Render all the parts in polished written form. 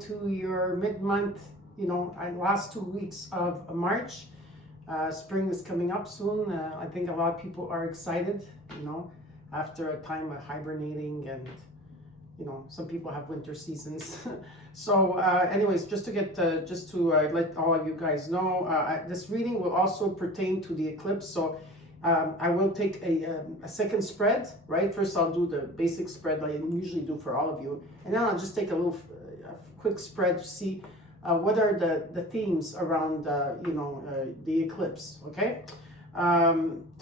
into your mid-month, last 2 weeks of March. Spring is coming up soon. I think a lot of people are excited, after a time of hibernating, and some people have winter seasons. So anyways, just to let all of you guys know, this reading will also pertain to the eclipse. So I will take a second spread, right? First I'll do the basic spread like I usually do for all of you, and then I'll just take a quick spread to see what are the themes around the eclipse. Okay,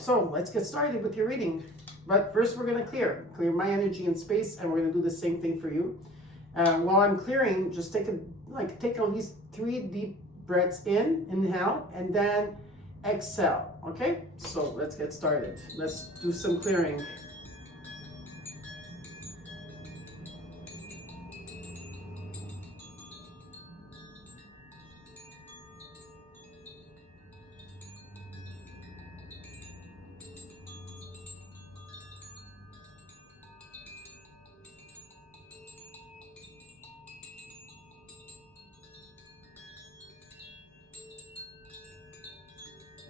so let's get started with your reading. But first we're going to clear my energy and space, and we're going to do the same thing for you. While I'm clearing, just take at least 3 deep breaths in, inhale, and then exhale. Okay, so let's get started. Let's do some clearing.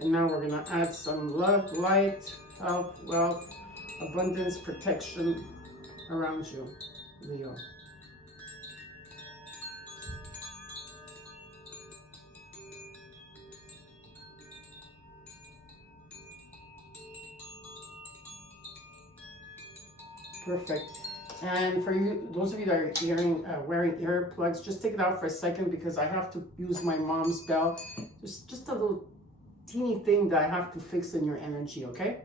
And now we're going to add some love, light, health, wealth, abundance, protection around you, Leo. Perfect. And for you, those of you that are wearing earplugs, just take it out for a second, because I have to use my mom's bell. Just a little teeny thing that I have to fix in your energy, okay?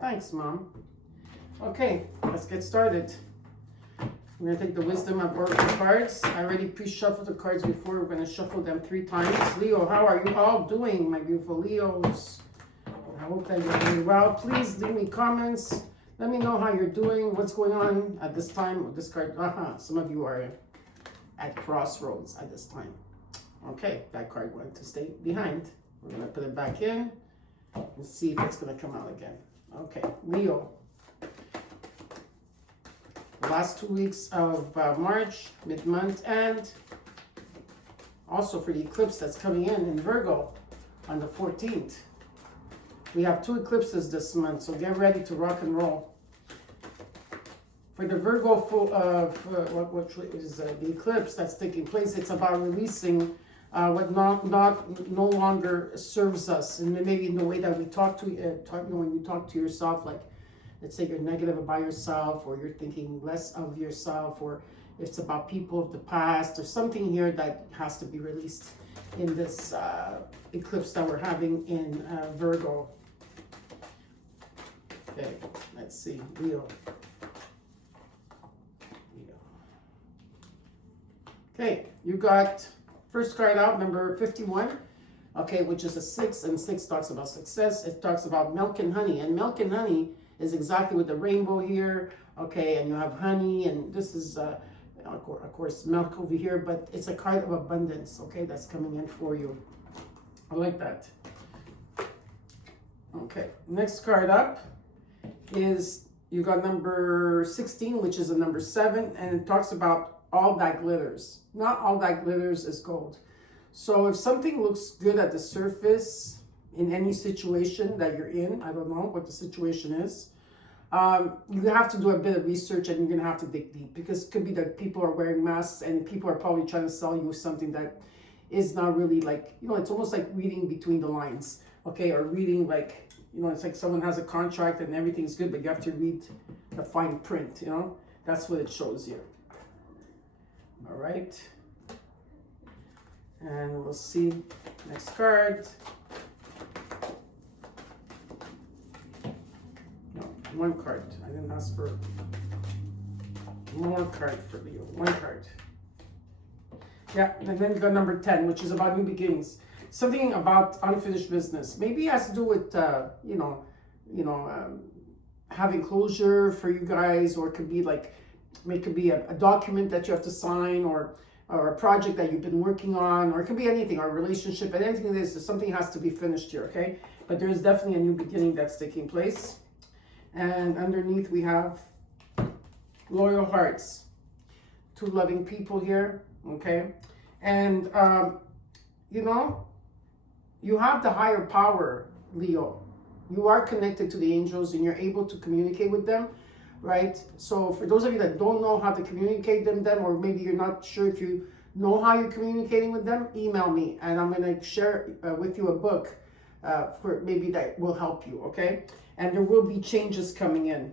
Thanks, Mom. Okay, let's get started. We're gonna take the Wisdom of Oracle cards. I already pre-shuffled the cards before. We're gonna shuffle them 3 times. Leo, how are you all doing, my beautiful Leos? I hope that you're doing well. Please leave me comments. Let me know how you're doing, what's going on at this time with this card. Some of you are at crossroads at this time. Okay, that card went to stay behind. We're gonna put it back in and see if it's gonna come out again. Okay, Leo. The last 2 weeks of March, mid-month, and also for the eclipse that's coming in Virgo on the 14th. We have 2 eclipses this month, so get ready to rock and roll. For the Virgo what is the eclipse that's taking place, it's about releasing what no longer serves us, and maybe in the way that we talk to when you talk to yourself, like let's say you're negative about yourself, or you're thinking less of yourself, or if it's about people of the past, or something here that has to be released in this eclipse that we're having in Virgo. Okay, let's see, Leo. Okay, you got first card out, number 51, okay, which is a 6, and 6 talks about success. It talks about milk and honey, and milk and honey is exactly with the rainbow here, okay, and you have honey, and this is, of course, milk over here, but it's a card of abundance, okay, that's coming in for you. I like that. Okay, next card up is, you got number 16, which is a number 7, and it talks about all that glitters. Not all that glitters is gold. So if something looks good at the surface in any situation that you're in, I don't know what the situation is, you have to do a bit of research, and you're gonna have to dig deep, because it could be that people are wearing masks and people are probably trying to sell you something that is not really, like, it's almost like reading between the lines, okay, or reading like, it's like someone has a contract and everything's good, but you have to read the fine print, that's what it shows you. All right, and we'll see next card. No, 1 card. I didn't ask for more card for Leo. 1 card. Yeah, and then got number 10, which is about new beginnings. Something about unfinished business. Maybe it has to do with having closure for you guys, or it could be like, it could be a document that you have to sign, or a project that you've been working on, or it could be anything, or a relationship, and anything that is, something has to be finished here, okay? But there's definitely a new beginning that's taking place. And underneath we have loyal hearts. Two loving people here, okay? And, you know, you have the higher power, Leo. You are connected to the angels and you're able to communicate with them, right? So for those of you that don't know how to communicate with them, or maybe you're not sure if you know how you're communicating with them, email me and I'm going to share with you a book for maybe that will help you, okay? And there will be changes coming in.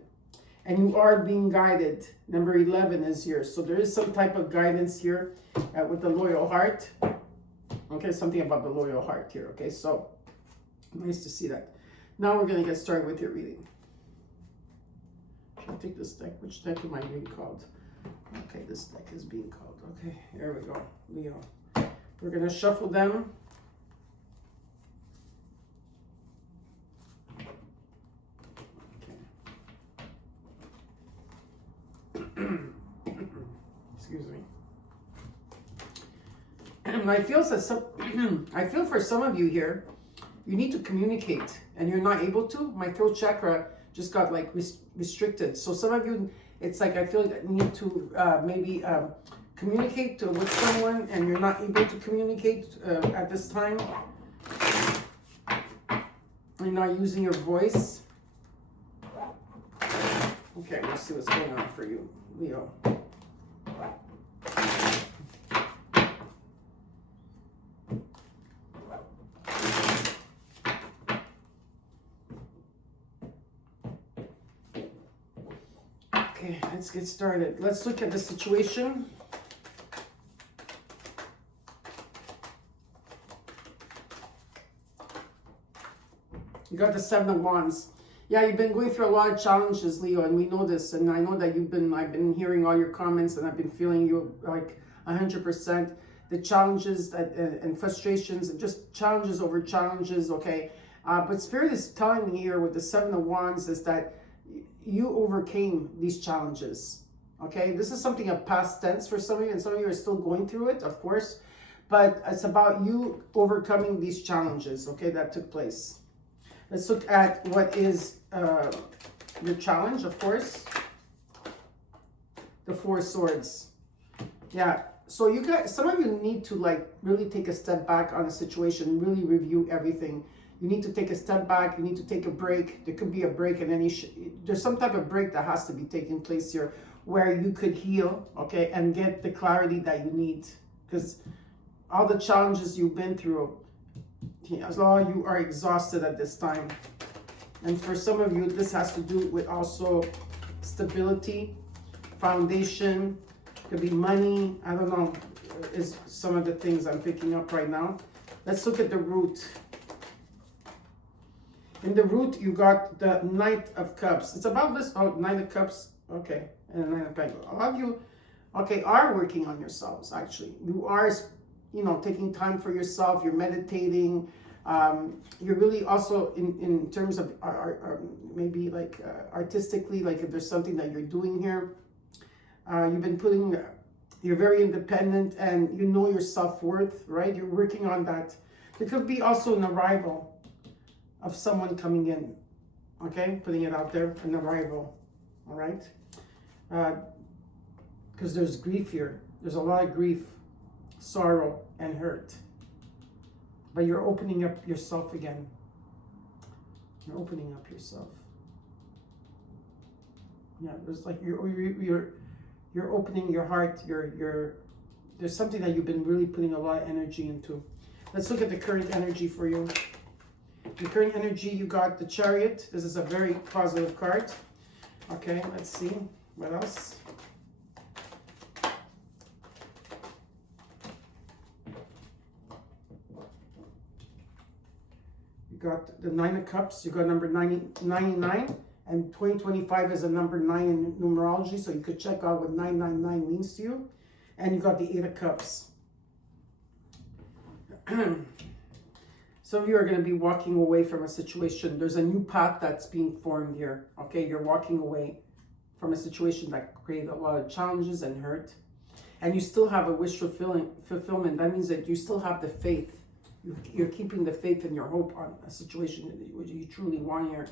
And you are being guided. Number 11 is here. So there is some type of guidance here with the loyal heart. Okay, something about the loyal heart here. Okay, so nice to see that. Now we're going to get started with your reading. I'll take this deck. Which deck am I being called? Okay, this deck is being called. Okay, here we go. Leo. We're going to shuffle them. Excuse me. And I feel I feel for some of you here, you need to communicate and you're not able to. My throat chakra just got like restricted. So some of you, it's like I feel like you need to maybe communicate with someone and you're not able to communicate at this time. You're not using your voice. Okay, let's see what's going on for you, Leo. Okay, let's get started. Let's look at the situation. You got the Seven of Wands. Yeah, you've been going through a lot of challenges, Leo, and we know this. And I know that I've been hearing all your comments and I've been feeling you like 100%. The challenges and frustrations and just challenges over challenges, okay? But Spirit is telling me here with the Seven of Wands is that you overcame these challenges, okay? This is something of past tense for some of you, and some of you are still going through it, of course. But it's about you overcoming these challenges, okay, that took place. Let's look at what is your challenge, of course. The Four Swords. Yeah, so you guys, some of you need to like really take a step back on a situation, really review everything. You need to take a step back. You need to take a break. There could be a break in any, there's some type of break that has to be taking place here where you could heal, okay, and get the clarity that you need. Because all the challenges you've been through, as long as you are exhausted at this time. And for some of you, this has to do with also stability, foundation, could be money. I don't know, is some of the things I'm picking up right now. Let's look at the root. In the root, you got the Knight of Cups. It's about this, oh, Knight of Cups, okay, and Knight of Pentacles. A lot of you, okay, are working on yourselves, actually. You are, you know, taking time for yourself. You're meditating. You're really also in terms of maybe like artistically, like if there's something that you're doing here, you've been putting, you're very independent and you know your self-worth, right? You're working on that. There could be also an arrival of someone coming in, okay? Putting it out there, an arrival, all right? Because there's grief here. There's a lot of grief, sorrow, and hurt. But you're opening up yourself again. You're opening up yourself. Yeah, there's like you're opening your heart. There's something that you've been really putting a lot of energy into. Let's look at the current energy for you. The current energy, you got the Chariot. This is a very positive card. Okay, let's see what else. You got the Nine of Cups. You got number 99, and 2025 is a number 9 in numerology, so you could check out what 999 means to you. And you got the Eight of Cups. Some of you are going to be walking away from a situation. There's a new path that's being formed here. Okay, you're walking away from a situation that created a lot of challenges and hurt. And you still have a wish fulfillment. That means that you still have the faith. You're keeping the faith and your hope on a situation that you truly want here.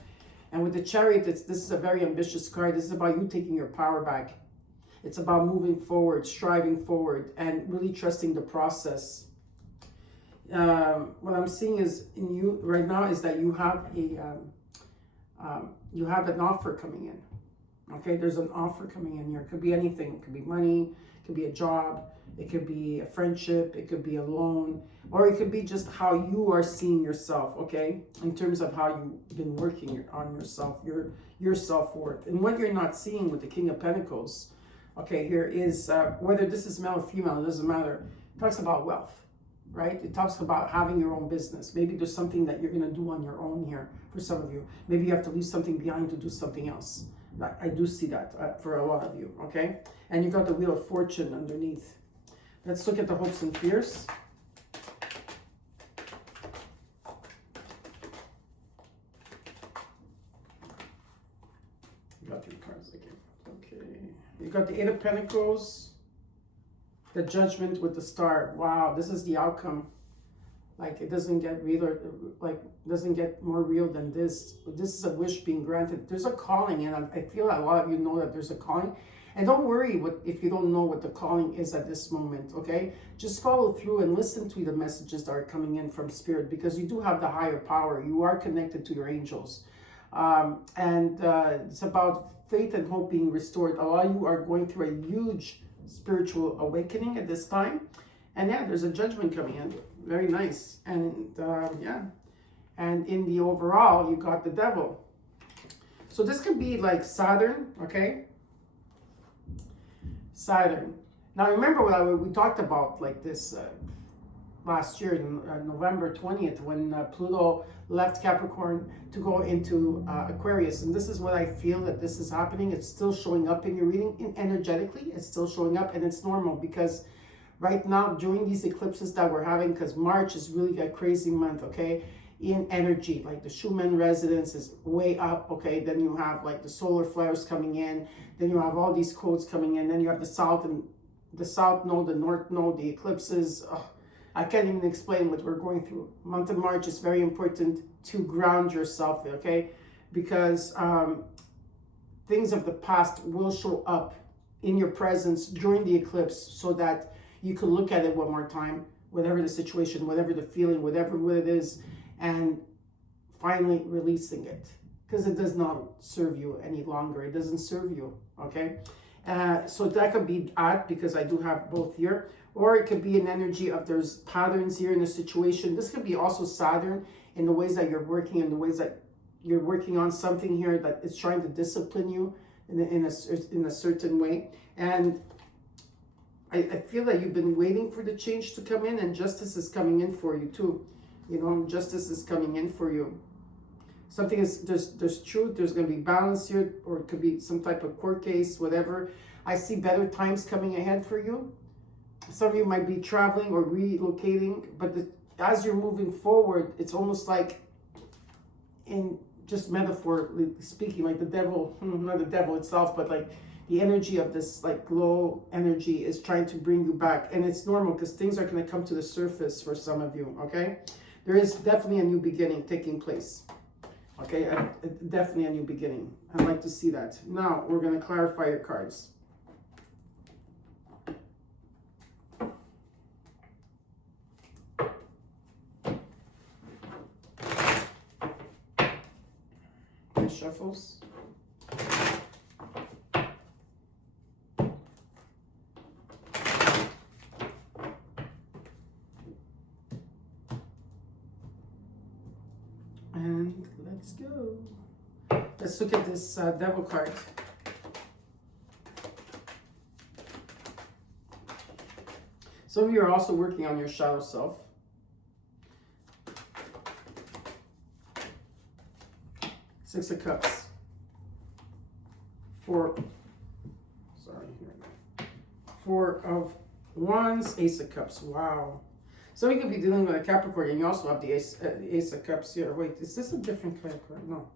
And with the Chariot, this is a very ambitious card. This is about you taking your power back. It's about moving forward, striving forward, and really trusting the process. What I'm seeing is in you right now is that you have an offer coming in. Okay, there's an offer coming in here. It could be anything. It could be money. It could be a job. It could be a friendship. It could be a loan, or it could be just how you are seeing yourself. Okay, in terms of how you've been working on yourself, your self-worth, and what you're not seeing with the King of Pentacles. Okay, here is whether this is male or female, it doesn't matter. It talks about wealth, right? It talks about having your own business. Maybe there's something that you're going to do on your own here for some of you. Maybe you have to leave something behind to do something else. I do see that for a lot of you, okay? And you got the Wheel of Fortune underneath. Let's look at the hopes and fears. You got your cards again. Okay. You got the Eight of Pentacles, the Judgment with the Star. Wow, this is the outcome. Like, it doesn't get realer, like, doesn't get more real than this. This is a wish being granted. There's a calling, and I feel that a lot of you know that there's a calling. And don't worry if you don't know what the calling is at this moment, okay? Just follow through and listen to the messages that are coming in from Spirit, because you do have the higher power. You are connected to your angels. It's about faith and hope being restored. A lot of you are going through a huge spiritual awakening at this time. And yeah, there's a judgment coming in. Very nice. And yeah. And in the overall, you got the Devil. So this could be like Saturn, okay? Saturn. Now remember what we talked about like this last year, November 20th, when Pluto left Capricorn to go into Aquarius. And this is what I feel that this is happening. It's still showing up in your reading energetically. It's still showing up, and it's normal because right now during these eclipses that we're having, because March is really a crazy month, okay? In energy, like the Schumann resonance is way up, okay? Then you have like the solar flares coming in. Then you have all these codes coming in. Then you have the south node, the north node, the eclipses. I can't even explain what we're going through. Month of March is very important to ground yourself, okay? Because things of the past will show up in your presence during the eclipse, so that you can look at it one more time, whatever the situation, whatever the feeling, whatever it is, and finally releasing it, because it does not serve you any longer. It doesn't serve you, okay? So that could be because I do have both here, or it could be an energy of there's patterns here in the situation. This could be also Saturn in the ways that you're working, in the ways that you're working on something here that is trying to discipline you in a certain way. And I feel that you've been waiting for the change to come in, and justice is coming in for you too. You know, justice is coming in for you. Something is, there's truth, there's going to be balance here, or it could be some type of court case, whatever. I see better times coming ahead for you. Some of you might be traveling or relocating, but as you're moving forward, it's almost like, in just metaphorically speaking, like the devil, not the devil itself, but like the energy of this like low energy is trying to bring you back. And it's normal because things are going to come to the surface for some of you, okay? There is definitely a new beginning taking place. Okay, definitely a new beginning. I'd like to see that. Now, we're going to clarify your cards. Nice shuffles. And let's go. Let's look at this Devil card. Some of you are also working on your shadow self. Six of Cups. Four of Wands, Ace of Cups. Wow. So we could be dealing with a Capricorn, and you also have the Ace of Cups here. Wait, is this a different kind of card? No,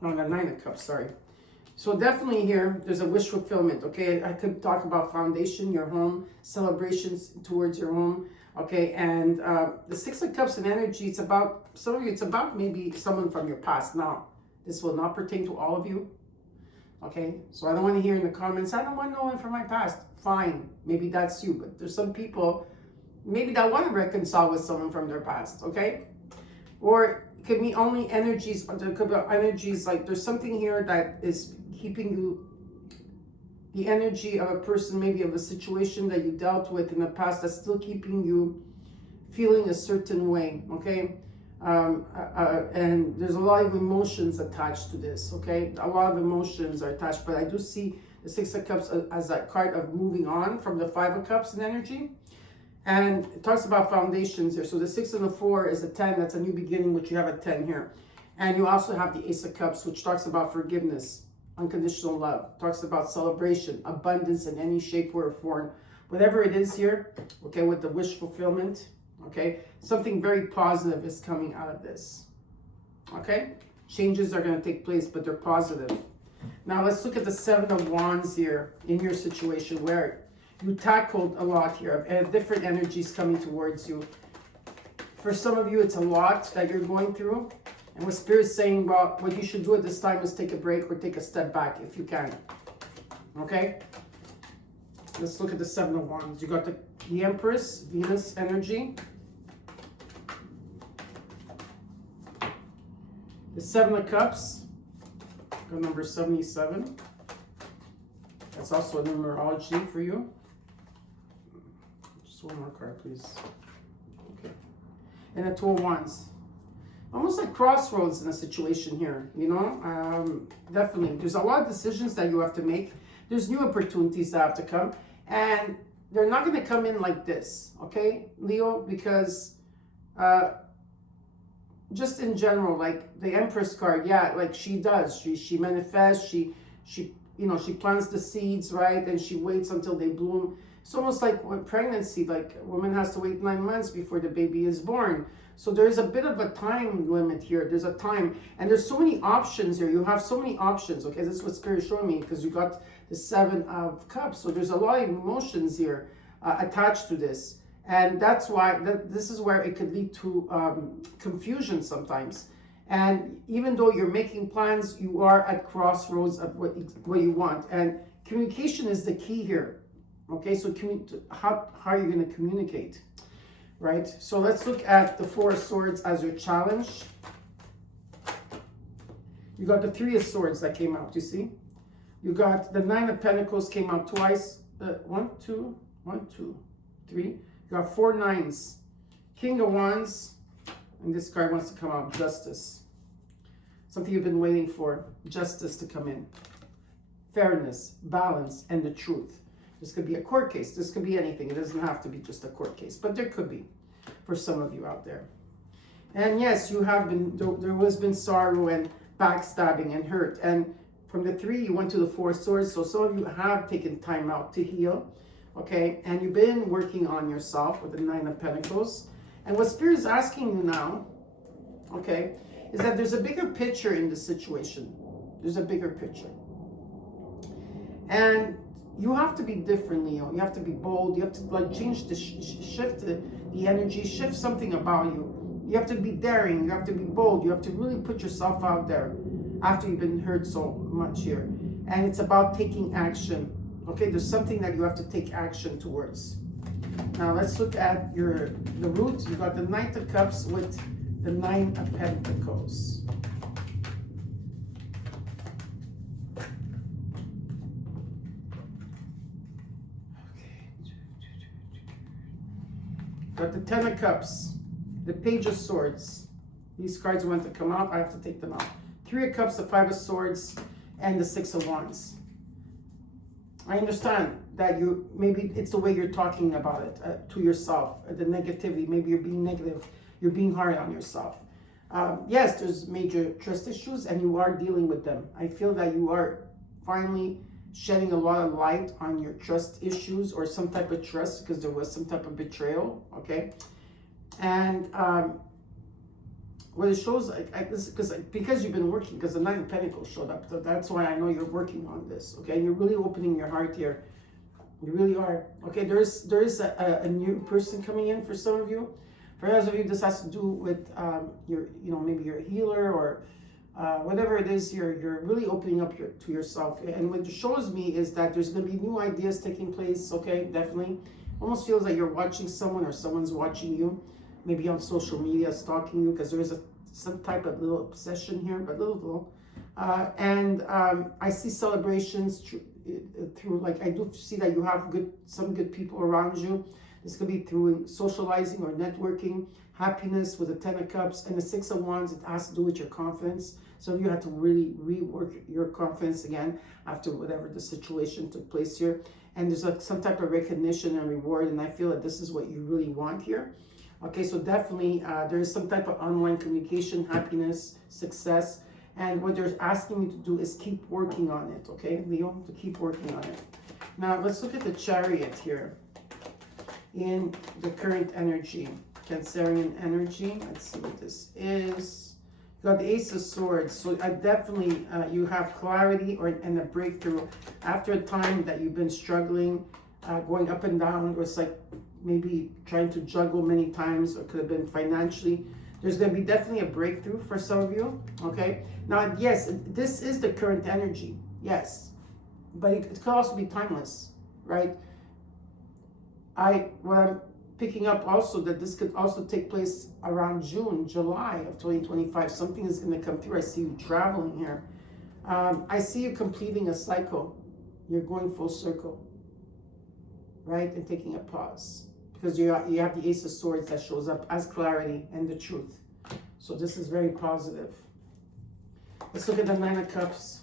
the Nine of Cups, sorry. So definitely here, there's a wish fulfillment, okay? I could talk about foundation, your home, celebrations towards your home, okay? And the Six of Cups and energy, it's about, some of you, it's about maybe someone from your past. Now, This will not pertain to all of you. Okay, so I don't want to hear in the comments, I don't want no one from my past. Fine, maybe that's you, but there's some people maybe that want to reconcile with someone from their past, okay? Or it could be only energies, or there could be energies like there's something here that is keeping you, the energy of a person, maybe of a situation that you dealt with in the past that's still keeping you feeling a certain way, okay? And there's a lot of emotions attached to this, okay? A lot of emotions are attached, but I do see the Six of Cups as a card of moving on from the Five of Cups in energy. And it talks about foundations here. So the 6 and the 4 is a 10. That's a new beginning, which you have a 10 here. And you also have the Ace of Cups, which talks about forgiveness, unconditional love. Talks about celebration, abundance in any shape or form. Whatever it is here, okay, with the wish fulfillment, okay, something very positive is coming out of this, okay? Changes are going to take place, but they're positive. Now let's look at the 7 of Wands here in your situation where you tackled a lot here and different energies coming towards you. For some of you, it's a lot that you're going through. And what Spirit's saying, well, what you should do at this time is take a break or take a step back if you can. Okay? Let's look at the 7 of Wands. You got the Empress, Venus energy. The 7 of Cups. Got number 77. That's also a numerology for you. Just one more card, please. Okay. And the 2 of Wands. Almost like crossroads in a situation here, you know? Definitely. There's a lot of decisions that you have to make. There's new opportunities that have to come. And they're not going to come in like this, okay, Leo? Because just in general, like the Empress card, yeah, like she does. She manifests, she you know, she plants the seeds, right? And she waits until they bloom. It's almost like with pregnancy, like a woman has to wait 9 months before the baby is born. So there's a bit of a time limit here. There's a time, and there's so many options here. You have so many options, okay? This is what Spirit is showing me, because you got the 7 of Cups. So there's a lot of emotions here attached to this. And that's why this is where it could lead to confusion sometimes. And even though you're making plans, you are at crossroads of what you want. And communication is the key here. Okay, so how are you going to communicate, right? So let's look at the 4 of Swords as your challenge. You got the 3 of Swords that came out, you see? You got the 9 of Pentacles came out twice. 1, 2, 3. You got 4 9s. King of Wands. And this card wants to come out, Justice. Something you've been waiting for, justice to come in. Fairness, balance, and the truth. This could be a court case. This could be anything. It doesn't have to be just a court case, but there could be for some of you out there. And yes, you have been, there has been sorrow and backstabbing and hurt. And from the 3, you went to the 4 of Swords. So some of you have taken time out to heal, okay? And you've been working on yourself with the 9 of Pentacles. And what Spirit is asking you now, okay, is that there's a bigger picture in this situation. There's a bigger picture. And you have to be different, Leo. You have to be bold. You have to like change the shift the energy, shift something about you. You have to be daring. You have to be bold. You have to really put yourself out there after you've been hurt so much here. And it's about taking action. Okay, there's something that you have to take action towards. Now let's look at the root. You got the Knight of Cups with the 9 of Pentacles. Got the 10 of Cups, the Page of Swords. These cards want to come out. I have to take them out. 3 of Cups, the 5 of Swords, and the 6 of Wands. I understand that maybe it's the way you're talking about it to yourself, the negativity. Maybe you're being negative. You're being hard on yourself. Yes, there's major trust issues, and you are dealing with them. I feel that you are finally shedding a lot of light on your trust issues or some type of trust because there was some type of betrayal, okay? And what it shows, because you've been working, because the 9 of Pentacles showed up, so that's why I know you're working on this, okay? And you're really opening your heart here. You really are. Okay, there is a new person coming in for some of you. For others of you, this has to do with maybe you're a healer or whatever it is, you're really opening up to yourself. And what it shows me is that there's going to be new ideas taking place. Okay, definitely. Almost feels like you're watching someone or someone's watching you, maybe on social media, stalking you, because there is some type of little obsession here, but little. And I see celebrations through, like, I do see that you have some good people around you. This could be through socializing or networking. Happiness with the 10 of Cups and the 6 of Wands. It has to do with your confidence. So you have to really rework your confidence again after whatever the situation took place here. And there's some type of recognition and reward. And I feel that this is what you really want here. Okay, so definitely there is some type of online communication, happiness, success. And what they're asking you to do is keep working on it. Okay, Leo, to keep working on it. Now, let's look at the Chariot here in the current energy. Cancerian energy. Let's see what this is. You got the Ace of Swords. So I definitely, you have clarity and a breakthrough after a time that you've been struggling, going up and down, or it's like maybe trying to juggle many times, or could have been financially. There's going to be definitely a breakthrough for some of you. Okay. Now, yes, this is the current energy. Yes. But it could also be timeless, right? What I'm picking up also that this could also take place around June, July of 2025. Something is going to come through. I see you traveling here. I see you completing a cycle. You're going full circle, right? And taking a pause. Because you have the Ace of Swords that shows up as clarity and the truth. So this is very positive. Let's look at the 9 of Cups.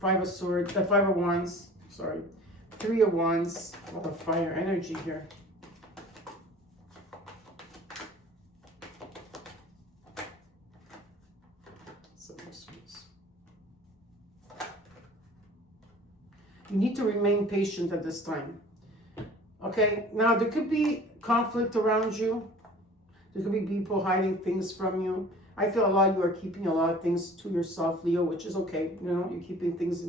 5 of Swords, 5 of Wands, sorry. 3 of Wands, a lot of fire energy here. You need to remain patient at this time. Okay, now there could be conflict around you. There could be people hiding things from you. I feel a lot of you are keeping a lot of things to yourself, Leo, which is okay. You know, you're keeping things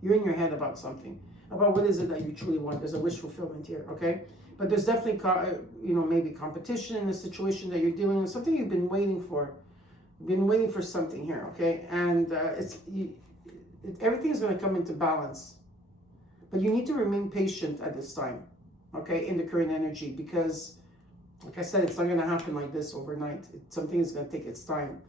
you're in your head about something. About what is it that you truly want. There's a wish fulfillment here, okay? But there's definitely, you know, maybe competition in the situation that you're dealing with, something you've been waiting for. You've been waiting for something here, okay? And everything's going to come into balance. But you need to remain patient at this time, okay, in the current energy, because, like I said, it's not going to happen like this overnight. Something is going to take its time.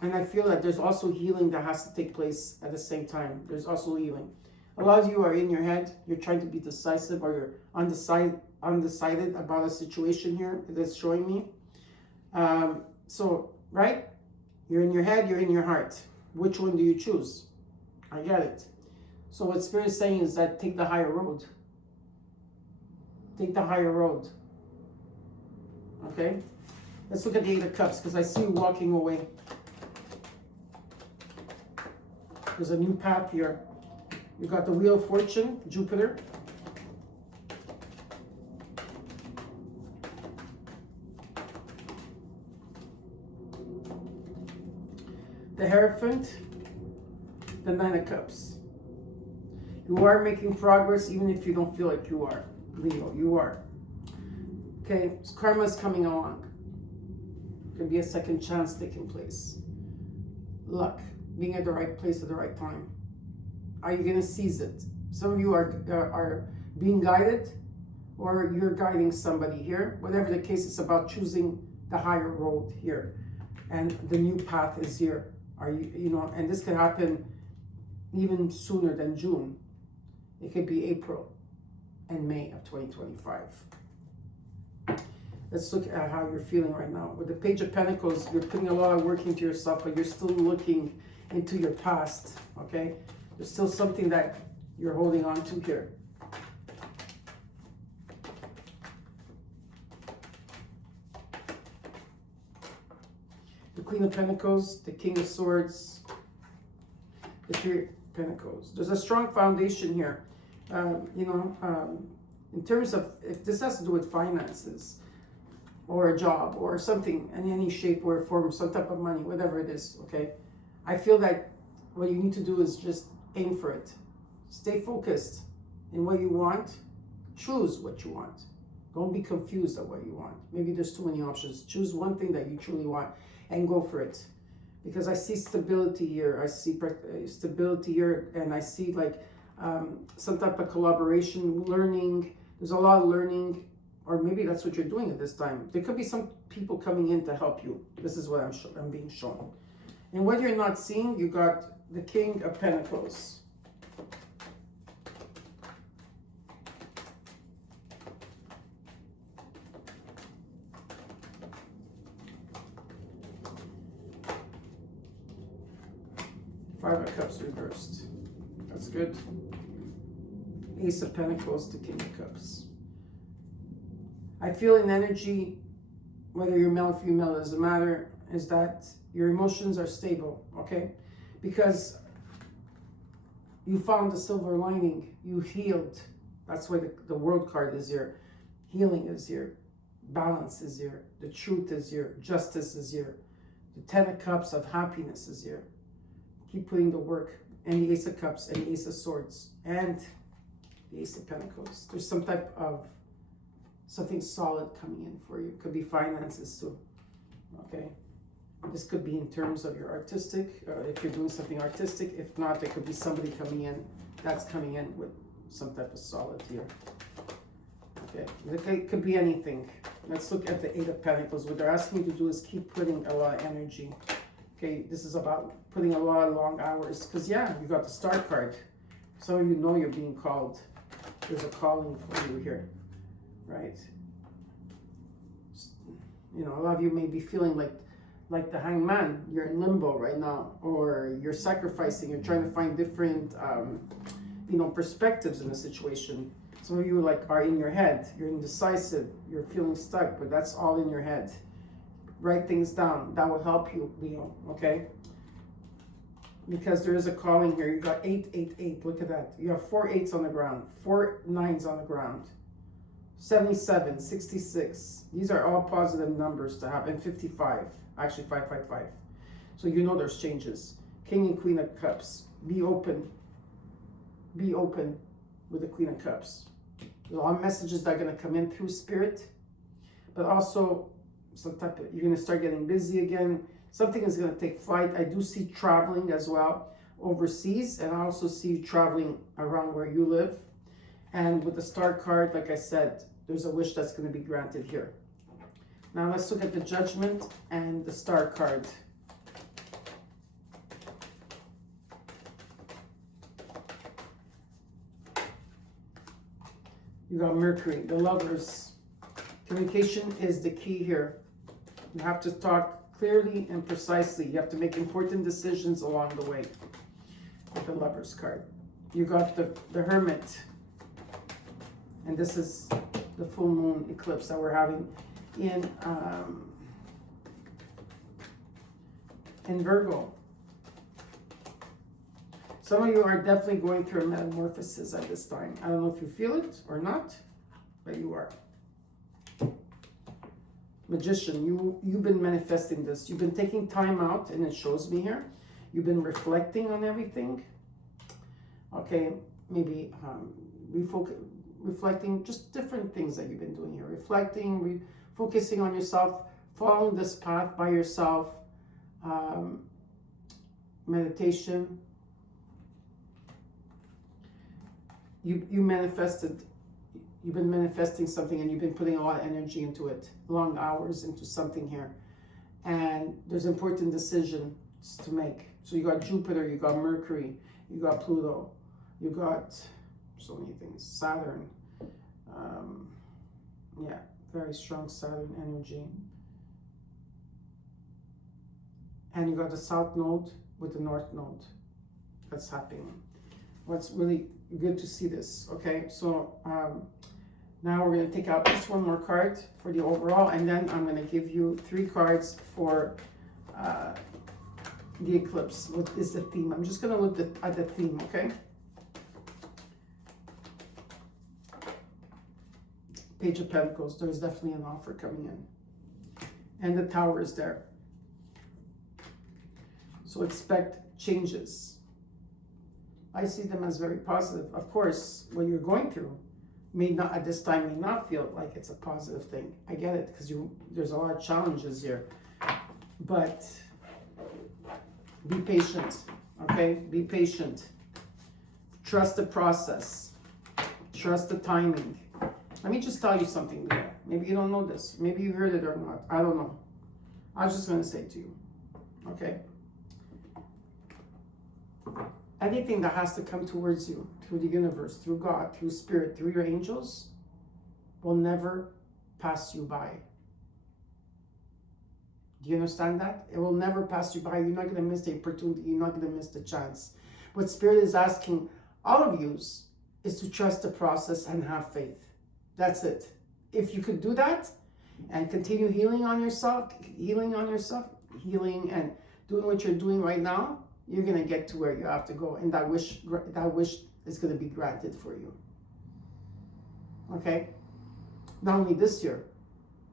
And I feel that there's also healing that has to take place at the same time. There's also healing. A lot of you are in your head. You're trying to be decisive, or you're undecided about a situation here that's showing me. So, right? You're in your head, you're in your heart. Which one do you choose? I get it. So what Spirit is saying is that take the higher road. Take the higher road. Okay? Let's look at the 8 of Cups, because I see you walking away. There's a new path here. You got the Wheel of Fortune, Jupiter. The Hierophant, the 9 of Cups. You are making progress even if you don't feel like you are, Leo. You are. Okay, so karma is coming along. Could be a second chance taking place. Luck, being at the right place at the right time. Are you going to seize it? Some of you are being guided, or you're guiding somebody here. Whatever the case, it's about choosing the higher road here, and the new path is here. Are you know? And this could happen even sooner than June. It could be April and May of 2025. Let's look at how you're feeling right now. With the Page of Pentacles, you're putting a lot of work into yourself, but you're still looking into your past, okay? There's still something that you're holding on to here. The Queen of Pentacles, the King of Swords, the Three of Pentacles. There's a strong foundation here. In terms of, if this has to do with finances or a job or something in any shape or form, some type of money, whatever it is, okay? I feel that what you need to do is just aim for it. Stay focused in what you want. Choose what you want. Don't be confused at what you want. Maybe there's too many options. Choose one thing that you truly want and go for it. Because I see stability here. I see stability here, and I see like some type of collaboration, learning. There's a lot of learning, or maybe that's what you're doing at this time. There could be some people coming in to help you. This is what I'm being shown. And what you're not seeing, you got the King of Pentacles. Five of Cups reversed. That's good. Ace of Pentacles to King of Cups. I feel an energy, whether you're male or female, doesn't matter, is that your emotions are stable, okay? Because you found the silver lining. You healed. That's why the World card is here. Healing is here. Balance is here. The truth is here. Justice is here. The Ten of Cups of happiness is here. Keep putting the work. And the Ace of Cups and the Ace of Swords and the Ace of Pentacles. There's some type of something solid coming in for you. Could be finances too. Okay. This could be in terms of your artistic, if you're doing something artistic. If not, there could be somebody coming in that's coming in with some type of solid here. Okay. It could be anything. Let's look at the Eight of Pentacles. What they're asking you to do is keep putting a lot of energy. Okay, this is about putting a lot of long hours. Because, yeah, you got the Star card. Some of you know you're being called. There's a calling for you here, right? You know, a lot of you may be feeling like the Hanged Man. You're in limbo right now. Or you're sacrificing. You're trying to find different, you know, perspectives in the situation. Some of you are in your head. You're indecisive. You're feeling stuck. But that's all in your head. Write things down. That will help you, Leo, okay? Because there is a calling here. You got 8, 8, 8. Look at that. You have 4 8s on the ground. 4 9s on the ground. 77, 66. These are all positive numbers to have. And 55. Actually, 555. So you know there's changes. King and Queen of Cups. Be open. Be open with the Queen of Cups. There's a lot of messages that are going to come in through Spirit. But also, some type of, you're going to start getting busy again. Something is going to take flight. I do see traveling as well overseas, and I also see you traveling around where you live. And with the Star card, like I said, there's a wish that's going to be granted here. Now let's look at the Judgment and the Star card. You got Mercury, the Lovers. Communication is the key here. You have to talk clearly and precisely. You have to make important decisions along the way. With the Lovers card. You got the Hermit. And this is the full moon eclipse that we're having in Virgo. Some of you are definitely going through a metamorphosis at this time. I don't know if you feel it or not, but you are. Magician, you've been manifesting this. You've been taking time out, and it shows me here. You've been reflecting on everything. Okay, maybe reflecting just different things that you've been doing here. Reflecting, focusing on yourself, following this path by yourself. Meditation. You manifested. You've been manifesting something, and you've been putting a lot of energy into it, long hours into something here. And there's important decisions to make. So you got Jupiter, you got Mercury, you got Pluto, you got so many things. Saturn. Yeah, very strong Saturn energy. And you got the South Node with the North Node. That's happening. What's really good to see this, okay? So, now we're going to take out just one more card for the overall, and then I'm going to give you 3 cards for the eclipse. What is the theme? I'm just going to look at the theme, okay? Page of Pentacles. There's definitely an offer coming in. And the Tower is there. So expect changes. I see them as very positive. Of course, what you're going through, may not at this time may not feel like it's a positive thing. I get it, because there's a lot of challenges here. But be patient, okay? Be patient. Trust the process. Trust the timing. Let me just tell you something there. Maybe you don't know this. Maybe you heard it or not. I don't know. I was just going to say to you, okay? Anything that has to come towards you, through the universe, through God, through Spirit, through your angels, will never pass you by. Do you understand that? It will never pass you by. You're not going to miss the opportunity. You're not going to miss the chance. What Spirit is asking all of you is to trust the process and have faith. That's it. If you could do that and continue healing and doing what you're doing right now, you're going to get to where you have to go. And that wish is going to be granted for you. Okay? Not only this year,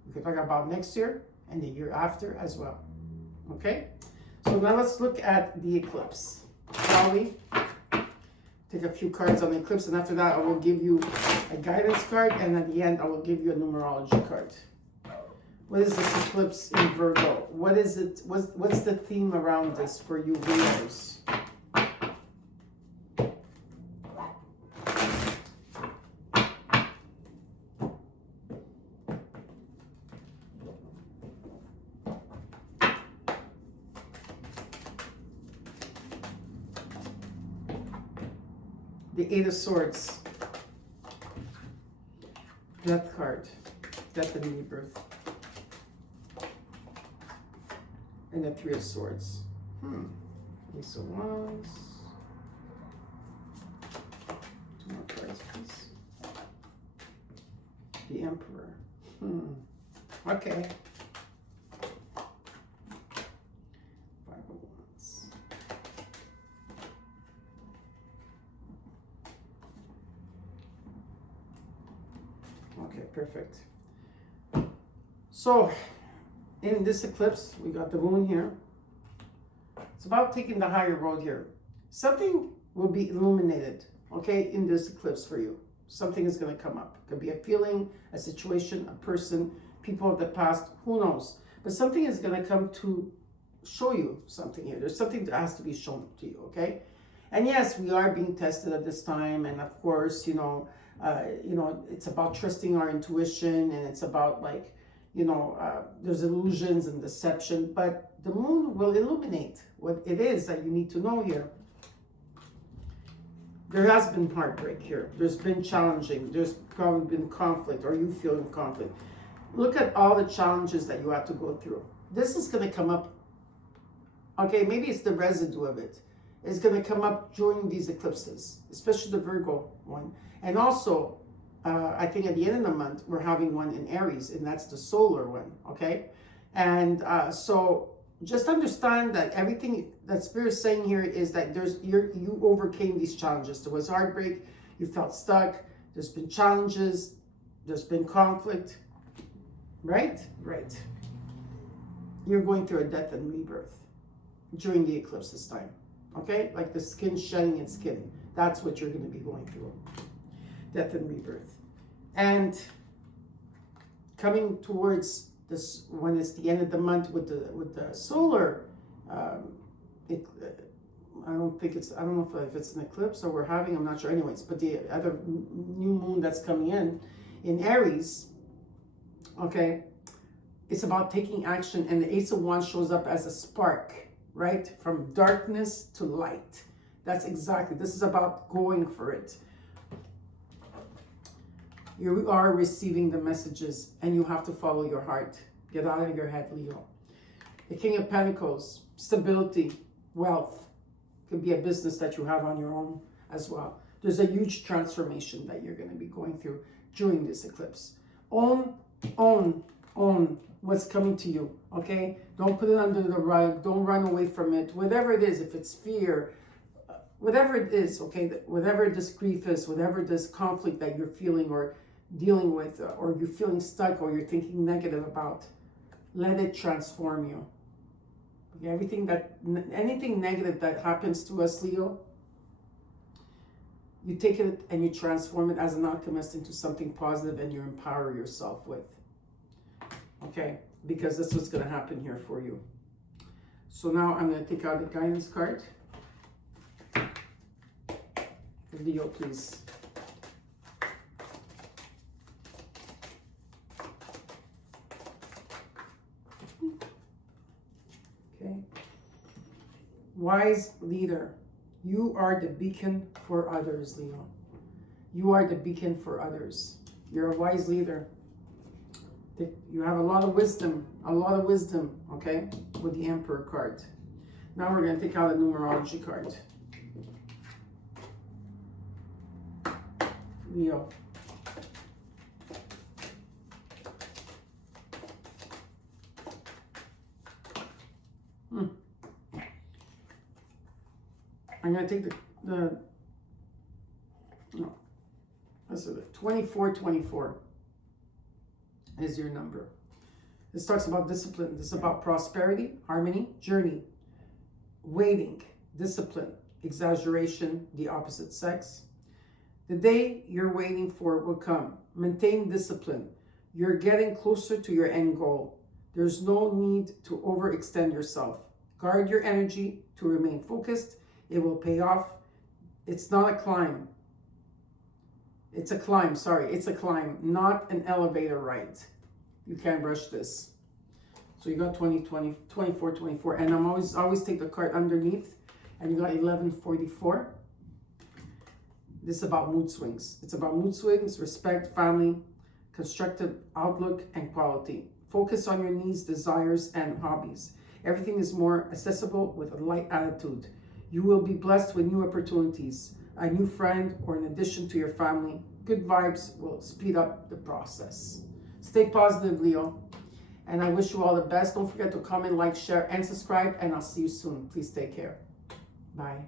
we can talk about next year and the year after as well. Okay? So now let's look at the eclipse, shall we? Take a few cards on the eclipse, and after that I will give you a guidance card, and at the end I will give you a numerology card. What is this eclipse in Virgo? What is it? What's the theme around this for you Virgos? The Eight of Swords, Death card, Death and Rebirth, and the Three of Swords. Ace of Wands. Two more cards, please. The Emperor. Okay. Five of Wands. Okay, perfect. So, in this eclipse, we got the moon here. It's about taking the higher road here. Something will be illuminated, okay, in this eclipse for you. Something is going to come up. It could be a feeling, a situation, a person, people of the past, who knows. But something is going to come to show you something here. There's something that has to be shown to you, okay? And yes, we are being tested at this time. And of course, it's about trusting our intuition, and it's about like, there's illusions and deception, but the moon will illuminate what it is that you need to know here. There has been heartbreak here. There's been challenging. There's probably been conflict, or you feel in conflict. Look at all the challenges that you have to go through. This is going to come up. Okay, maybe it's the residue of it. It's going to come up during these eclipses, especially the Virgo one. And also, I think at the end of the month, we're having one in Aries, and that's the solar one, okay? And so just understand that everything that Spirit's saying here is that you overcame these challenges. There was heartbreak, you felt stuck, there's been challenges, there's been conflict, right? Right. You're going through a death and rebirth during the eclipse this time, okay? Like the skin shedding its skin. That's what you're going to be going through. Death and rebirth. And coming towards this, when it's the end of the month with the solar, I don't know if it's an eclipse or we're having, I'm not sure anyways, but the other new moon that's coming in Aries, okay, it's about taking action, and the Ace of Wands shows up as a spark, right? From darkness to light. That's exactly, this is about going for it. You are receiving the messages, and you have to follow your heart. Get out of your head, Leo. The King of Pentacles, stability, wealth. Could be a business that you have on your own as well. There's a huge transformation that you're going to be going through during this eclipse. Own what's coming to you, okay? Don't put it under the rug. Don't run away from it. Whatever it is, if it's fear, whatever it is, okay? Whatever this grief is, whatever this conflict that you're feeling or dealing with, or you're feeling stuck, or you're thinking negative about, let it transform you. Okay? Anything negative that happens to us, Leo, You take it and you transform it as an alchemist into something positive, and you empower yourself with. Okay, because that's what's going to happen here for you. So now I'm going to take out the guidance card. Leo, please. Okay. Wise leader. You are the beacon for others, Leo. You are the beacon for others. You're a wise leader. You have a lot of wisdom, okay, with the Emperor card. Now we're going to take out a numerology card. Leo. I'm going to take the no, this is it. 2424 is your number. This talks about discipline. This is about prosperity, harmony, journey, waiting, discipline, exaggeration, the opposite sex. The day you're waiting for will come. Maintain discipline. You're getting closer to your end goal. There's no need to overextend yourself. Guard your energy to remain focused. It will pay off. It's not a climb. It's a climb, sorry. It's a climb, not an elevator ride. You can't rush this. So you got 20, 24, 24. And I'm always take the card underneath. And you got 1144. This is about mood swings. It's about mood swings, respect, family, constructive outlook, and quality. Focus on your needs, desires, and hobbies. Everything is more accessible with a light attitude. You will be blessed with new opportunities, a new friend, or an addition to your family. Good vibes will speed up the process. Stay positive, Leo. And I wish you all the best. Don't forget to comment, like, share, and subscribe. And I'll see you soon. Please take care. Bye.